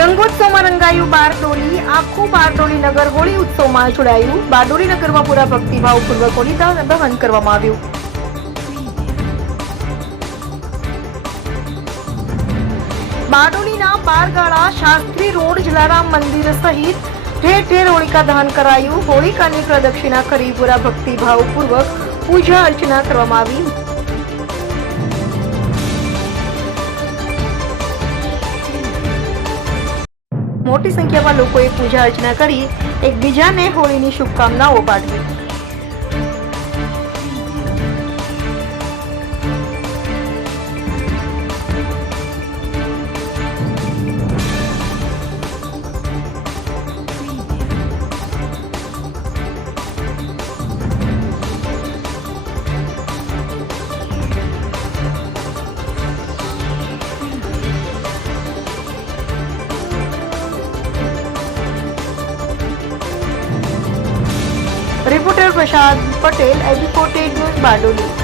રંગોત્સવમાં રંગાયું બારડોલી. આખું બારડોલી નગર હોળી ઉત્સવમાં જોડાયું. બારડોલી નગરમાં પૂરા ભક્તિભાવપૂર્વક હોળી દહન કરવામાં આવ્યું. બારડોલીના બારગાળા, શાસ્ત્રી રોડ, જલારામ મંદિર સહિત ઠેર ઠેર હોળિકા દહન કરાયું. હોળિકાની પ્રદક્ષિણા કરી પૂરા ભક્તિભાવપૂર્વક પૂજા અર્ચના કરવામાં આવી. મોટી સંખ્યામાં લોકોએ પૂજા અર્ચના કરી એકબીજાને હોળીની શુભકામનાઓ પાઠવી. रिपोर्टर प्रसाद पटेल, एबी 48 न्यूज़, बारडोली।